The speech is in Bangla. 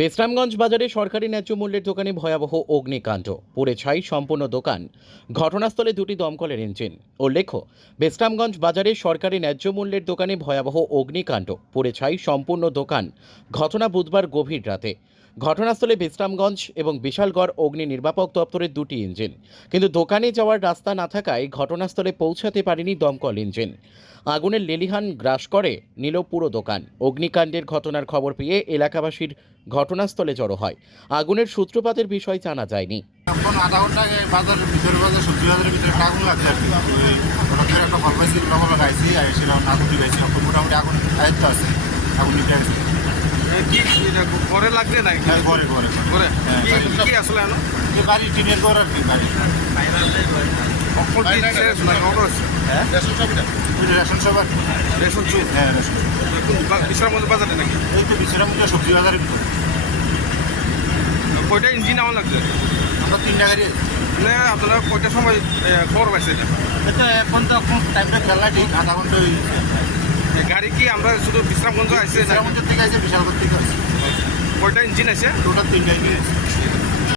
বিশ্রামগঞ্জ বাজারে সরকারি ন্যায্য মূল্যের দোকানে ভয়াবহ অগ্নিকাণ্ড, পুড়ে ছাই সম্পূর্ণ দোকান। ঘটনাস্থলে দুটি দমকলের ইঞ্জিন। উল্লেখ্য, বিশ্রামগঞ্জ বাজারে সরকারি ন্যায্য মূল্যের দোকানে ভয়াবহ অগ্নিকাণ্ড, পুড়ে ছাই সম্পূর্ণ দোকান। ঘটনা বুধবার গভীর রাতে। ঘটনাস্থলে বিশ্রামগঞ্জ এবং বিশালগড় অগ্নি নির্বাপক দপ্তরের দুটি ইঞ্জিন, কিন্তু দোকানে যাওয়ার রাস্তা না থাকায় ঘটনাস্থলে পৌঁছাতে পারেনি দমকল ইঞ্জিন। আগুনের লেলিহান গ্রাস করে নিল পুরো দোকান। অগ্নিকাণ্ডের ঘটনার খবর পেয়ে এলাকাবাসীর ঘটনাস্থলে জড়ো হয়। আগুনের সূত্রপাতের বিষয় জানা যায়নি। এখন আধা ঘন্টা আগে বাজারের ভিতরে সবজি বাজারের ভিতরে একটা আগুন লাগছে আর কি। ওটা একটা ফল পাইছি, ফল খাইছি, এসেছিলাম আগুন দিয়েছি। এখন মোটামুটি আগুন আয়ত্ত আছে, আগুন নিতে গেছে। ঘরে লাগছে না? হ্যাঁ, ঘরে ঘরে ঘরে হ্যাঁ, কি আসলে আনো এই বাড়ি টিনের ঘর আর কি। বাড়ি হ্যাঁ, রেশন সবার রেশন চুপ হ্যাঁ, রেশন বিশ্রামগঞ্জ বাজারে নাকি? এই তো বিশ্রামগঞ্জ সবজি বাজারের ভিতরে কয়টা ইঞ্জিন আমার লাগছে? আমরা 3টা গাড়ি আছে। মানে আপনারা কয়টার সময় খবর পাইছে? এটা এখন তো এখন টাইমটা খেলা ঠিক আধা ঘন্টা হয়ে গেছে। গাড়ি কি আমরা শুধু বিশ্রামগঞ্জ আসছে? বিশ্রামগঞ্জের থেকে আছে, বিশালগড় থেকে আছে। কয়টা ইঞ্জিন আছে? টোটাল 3টা ইঞ্জিন আছে।